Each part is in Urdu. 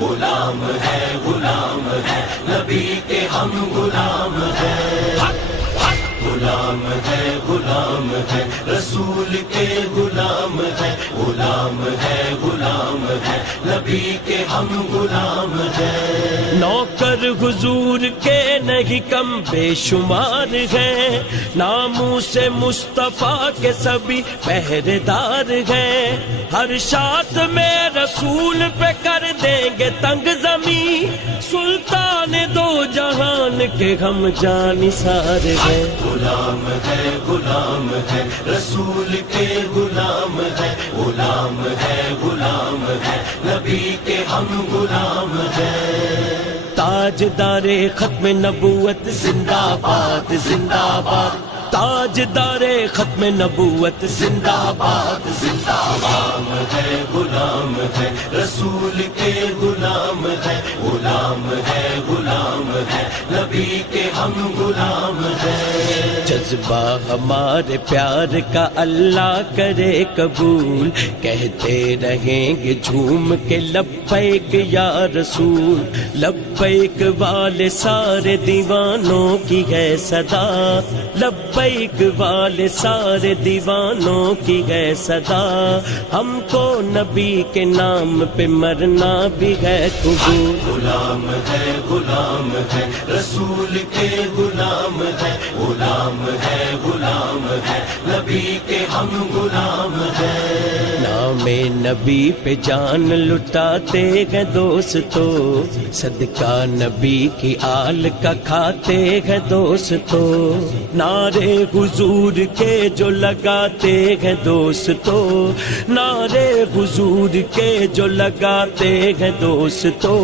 غلام ہے غلام ہے نبی کے ہم غلام ہیں، غلام ہے غلام ہے رسول کے غلام ہے، غلام ہے غلام ہے نبی کے ہم غلام ہیں، نوکر حضور کے نہیں کم بے شمار ہیں، ناموں سے مصطفیٰ کے سبھی پہرے دار ہیں، ہر شات میں رسول پہ کر دیں گے تنگ زمین، سلطان دو جہان کے ہم جانثار ہیں، غلام ہے رسول کے غلام ہے، غلام ہے نبی کے ہم غلام ہیں، تاجدار ختم نبوت زندہ باد زندہ باد، تاجدار ختم نبوت زندہ باد زندہ باد، غلام ہے رسول کے غلام ہے، غلام ہے نبی کے ہم غلام ہیں، جذبہ ہمارے پیار کا اللہ کرے قبول، کہتے رہیں گے جھوم کے لبیک یا رسول، لبیک والے سارے دیوانوں کی ہے صدا، لبیک والے سارے دیوانوں کی ہے صدا، ہم کو نبی کے نام پہ مرنا بھی ہے قبول، غلام ہے رسول کے غلام ہے، غلام ہے نبی کے ہم غلام ہیں، نام نبی پہ جان لٹاتے ہیں دوستو، صدقہ نبی کی آل کا کھاتے ہیں دوستو، نعرے حضور کے جو لگاتے ہیں دوستو، نعرے حضور کے جو لگاتے ہیں دوستو،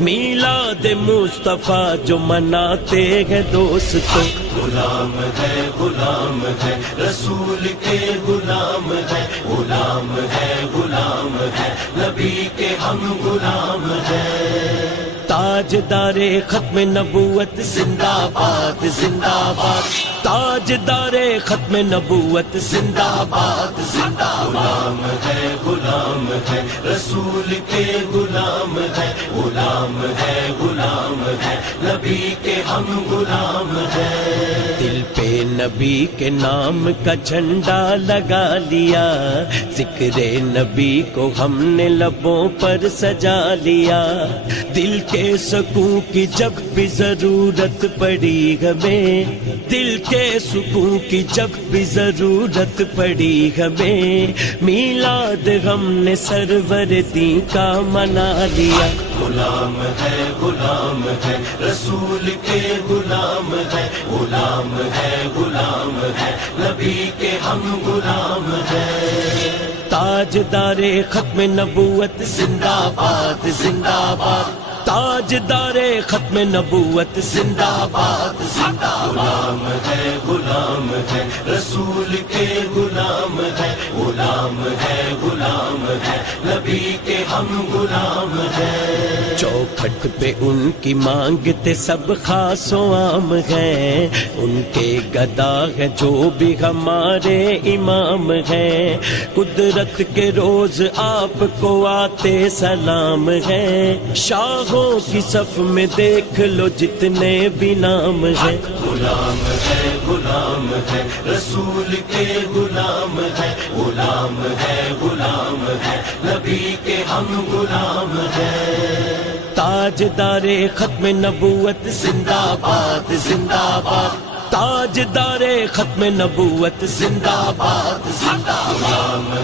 میلاد مصطفیٰ جو مناتے ہیں دوستو، غلام ہے رسول کے غلام ہے، غلام ہے نبی کے ہم غلام ہیں، تاجدار ختم نبوت زندہ باد زندہ باد، تاجدار ختم نبوت زندہ باد زندہ باد، غلام ہے رسول کے غلام ہے، غلام ہے نبی کے ہم غلام ہیں، دل پہ نبی کے نام کا جھنڈا لگا لیا، ذکر نبی کو ہم نے لبوں پر سجا لیا، دل کے سکون کی جب بھی ضرورت پڑی ہمیں، دل کے سکون کی جب بھی ضرورت پڑی ہمیں، میلاد ہم نے سرور دین کا منا لیا، غلام ہے رسول کے غلام ہے، غلام ہے نبی کے ہم غلام ہیں، تاجدار ختم نبوت زندہ باد زندہ باد، تاجدار ختم نبوت زندہ باد زندہ باد، غلام ہے رسول کے غلام ہے، غلام ہے نبی کے ہم غلام ہیں، چوکھٹ پہ ان کی مانگتے سب خاص و عام ہیں، ان کے گدا ہے جو بھی ہمارے امام ہیں، قدرت کے روز آپ کو آتے سلام ہیں، شاہوں کی صف میں دیکھ لو جتنے بھی نام ہیں، غلام ہے رسول کے غلام ہے، غلام ہے نبی کے ہم غلام ہیں، تاجدار ختم نبوت زندہ باد زندہ باد، تاجدار ختم نبوت زندہ باد زندہ باد،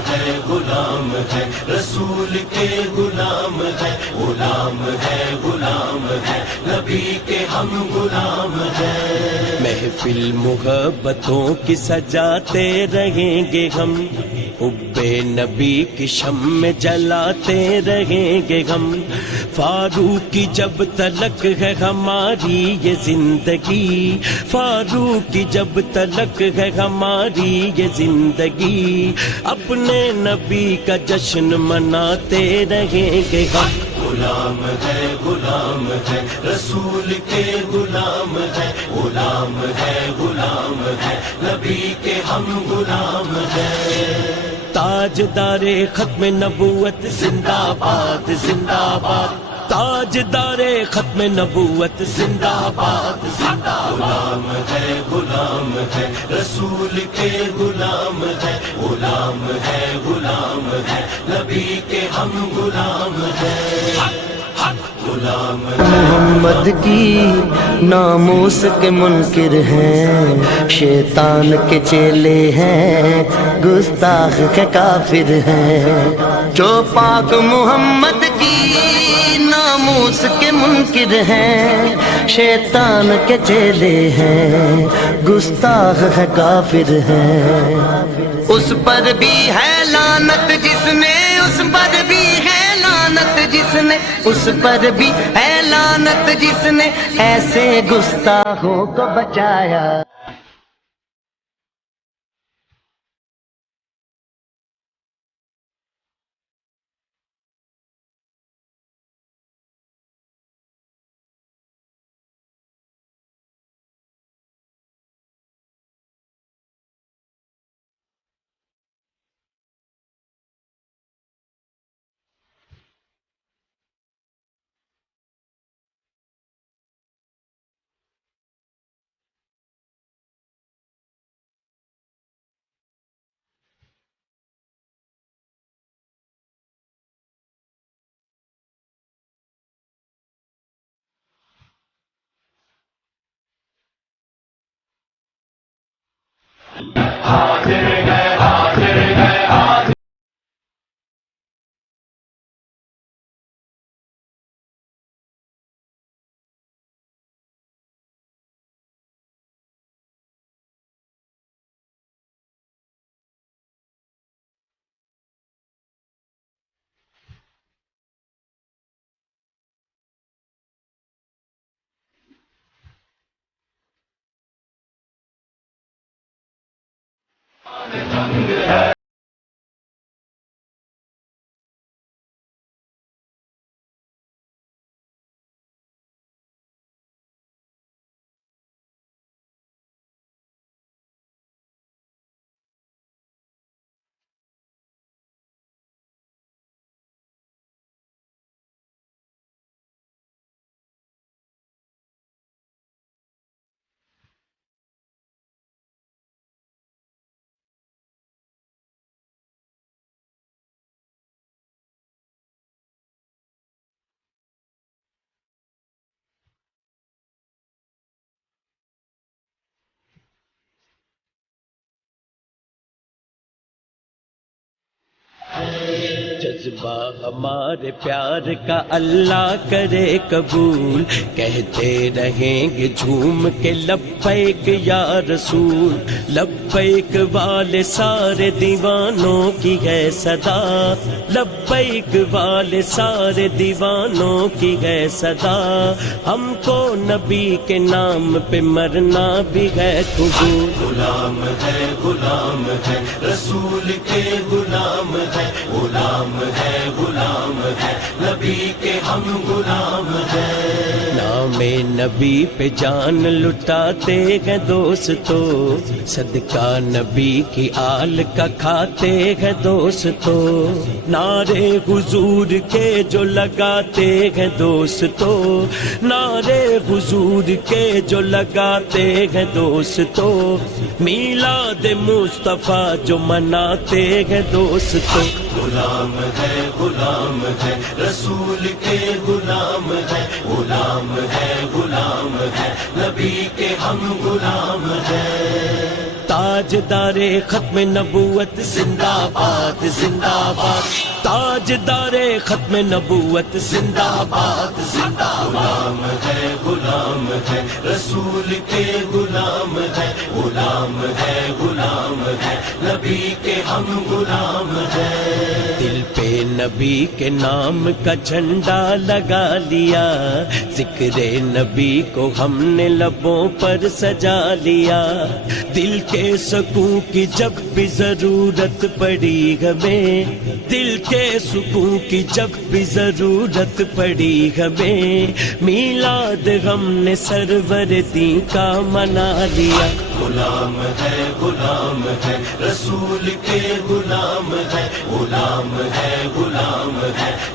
غلام ہے رسول کے غلام ہے، غلام ہے نبی کے ہم غلام ہیں، محفل محبتوں کی سجاتے رہیں گے ہم، حب نبی کی شمع جلاتے رہیں گے ہم، فاروق کی جب تلک ہے ہماری یہ زندگی، فاروق کی جب تلک ہے ہماری یہ زندگی، اپنے نبی کا جشن مناتے رہیں گے ہم، غلام ہے رسول کے غلام ہے، غلام ہے نبی کے ہم غلام ہیں، تاجدار ختم نبوت زندہ باد زندہ باد، تاجدار ختم نبوت زندہ باد زندہ غلام ہے رسول کے غلام ہے غلام ہے نبی کے ہم غلام ہیں غلام محمد کی ناموس کے منکر ہیں، شیطان کے چیلے ہیں، گستاخ کے کافر ہیں۔ جو پاک محمد کی ناموس کے منکر ہیں، شیطان کے چیلے ہیں، گستاخ ہے کافر ہیں۔ اس پر بھی ہے لعنت جس نے، اس پر بھی ہے لعنت جس نے، اس پر بھی ہے لعنت جس نے ایسے گستاخوں کو بچایا۔ جذبہ ہمارے پیار کا اللہ کرے قبول، کہتے رہیں گے جھوم کے لبیک یا رسول۔ لبیک والے سارے دیوانوں کی ہے صدا، لبیک والے سارے دیوانوں کی ہے صدا۔ ہم کو نبی کے نام پہ مرنا بھی ہے قبول۔ غلام ہے رسول کے غلام ہے غلام ہے نبی کے ہم غلام ہیں۔ نام نبی پہ جان لٹاتے ہیں دوستو، صدقہ نبی کی آل کا کھاتے ہیں دوستو۔ نعرے حضور کے جو لگاتے ہیں دوستو، نعرے حضور کے جو لگاتے ہیں دوستو، میلاد مصطفیٰ جو مناتے ہیں دوستو۔ غلام ہے رسول کے غلام ہے نبی کے ہم غلام ہیں۔ تاجدار ختم نبوت زندہ باد زندہ باد، تاجدار ختم نبوت زندہ باد زندہ باد۔ غلام ہے رسول کے غلام ہے نبی کے ہم غلام ہیں۔ دل پہ نبی کے نام کا جھنڈا لگا لیا، ذکر نبی کو ہم نے لبوں پر سجا لیا۔ دل کے سکون کی جب بھی ضرورت پڑی ہمیں، دل کے سکون کی جب بھی ضرورت پڑی ہمیں، میلاد ہم نے سرور دین کا منا لیا۔ غلام ہے رسول کے غلام ہے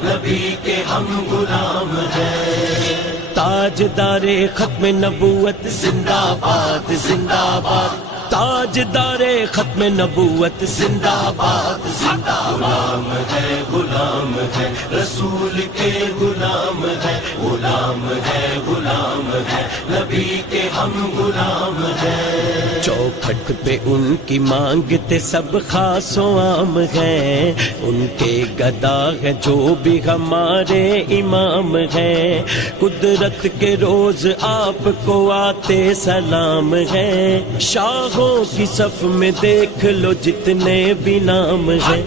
نبی نبی کے ہم غلام ہیں تاجدار ختم نبوت زندہ باد زندہ باد تاجدار ختم نبوت زندہ باد زندہ باد غلام ہے رسول کے غلام ہے غلام ہے نبی کے ہم غلام ہیں چوکھٹ پہ ان کی مانگتے سب خاص و عام ہیں ان کے گدا ہے جو بھی ہمارے امام ہیں قدرت کے روز آپ کو آتے سلام ہیں شاہوں کی صف میں دیکھ لو جتنے بھی نام ہیں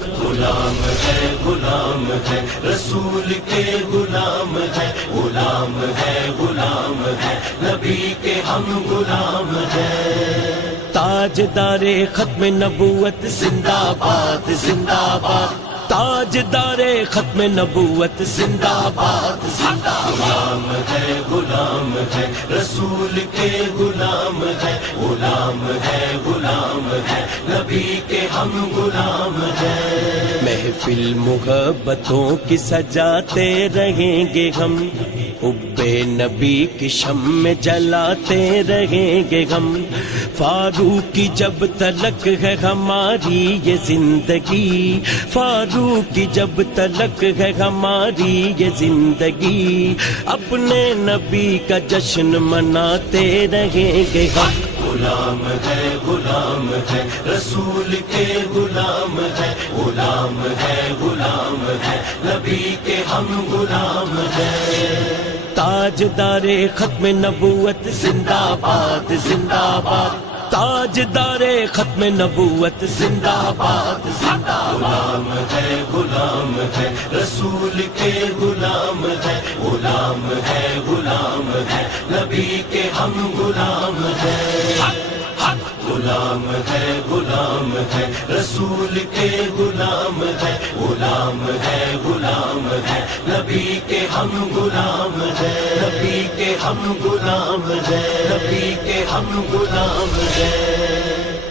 غلام ہے رسول کے غلام ہے غلام ہے نبی کے ہم غلام ہیں تاجدار ختم نبوت زندہ باد زندہ باد تاجدار ختم نبوت زندہ باد زندہ باد غلام ہے رسول کے غلام ہے غلام ہے نبی کے ہم غلام ہیں محفل محبتوں کی سجاتے رہیں گے ہم حب نبی کی شمع جلاتے رہیں گے ہم فاروق کی جب تلک ہے ہماری یہ زندگی فاروق کی جب تلک ہے ہماری یہ زندگی اپنے نبی کا جشن مناتے رہیں گے ہم غلام ہے رسول کے غلام ہے غلام ہے نبی کے ہم غلام ہیں تاجدار ختم نبوت زندہ باد زندہ باد تاجدار ختم نبوت زندہ باد زندہ باد غلام ہے رسول کے غلام ہے غلام ہے نبی کے ہم غلام ہیں غلام ہے رسول کے غلام ہے غلام ہے نبی کے ہم غلام ہیں نبی کے ہم غلام ہیں نبی کے ہم غلام ہیں